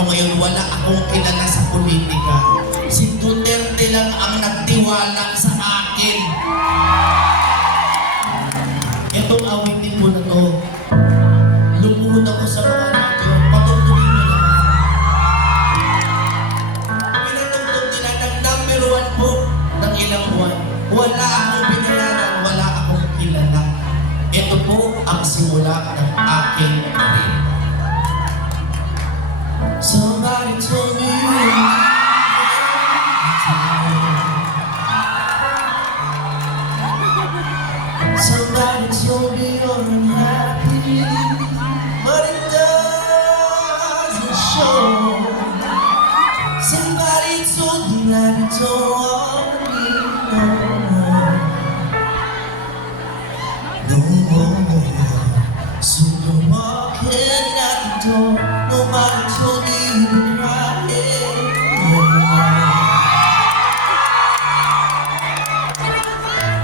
ako ngayon, wala akong kilala sa politika. Si Duterte lang ang nagtiwala sa akin. Itong awitin po na to, lumuhod ako sa mga radyo, patutulin mo naman. Pinatugtog nila ng number 1 po ng ilang buwan. Wala akong binayaran, wala akong kilala. Ito po ang simula ng aking career. Somebody told me somebody told me you're unhappy, but it doesn't show. Somebody told me that you don't want me no more. So you're walking out the door. Nobody told me you were crying.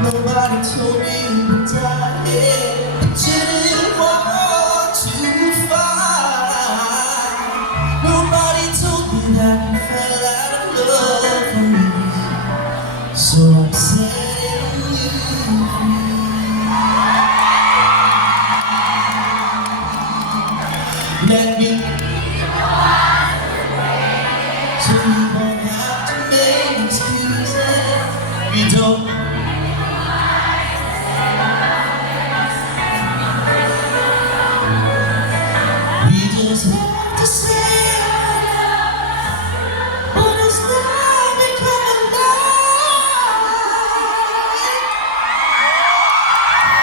Nobody told me you were dying, but you didn't want to fight. Nobody told me that you fell out of love for me, so I'm setting you free. Let me, so you won't have to make excuses. We don't. We just have to say our love, but it's not becoming mine.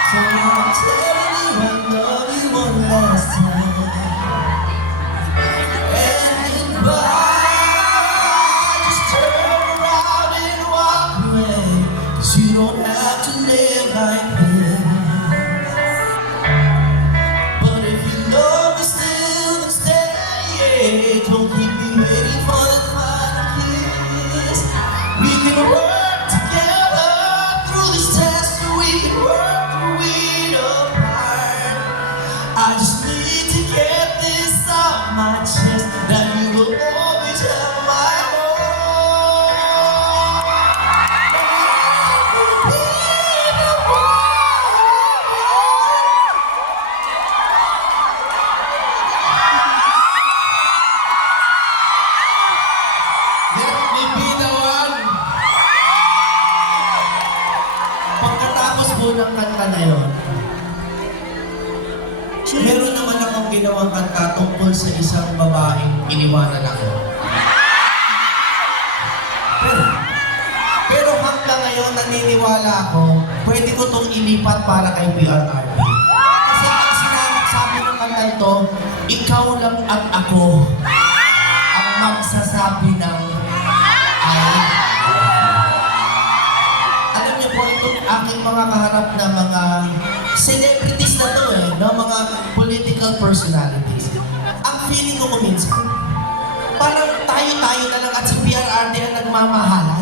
So I'm telling you I love you one last time. You don't have to live like this. But if you love me still, then stay. Don't keep me waiting for the final kiss. We can work together through this test, so we can work through it apart. I just need to get this off my chest, that you will always have my heart. Pagkatapos po ng kanta na yun, meron naman akong ginawang kanta tungkol sa isang babaeng iniwanan ako. Pero hanggang ngayon naniniwala ako, pwede ko itong ilipat para kay PRRD. Kasi ang sinasabi ng kanta to, ikaw lang at ako ang magsasabi ng alam niyo po, itong aking mga kaharap na mga celebrities na to no? Mga political personalities. Ang feeling ko minsan, parang tayo-tayo na lang at si PRRD ang nagmamahala.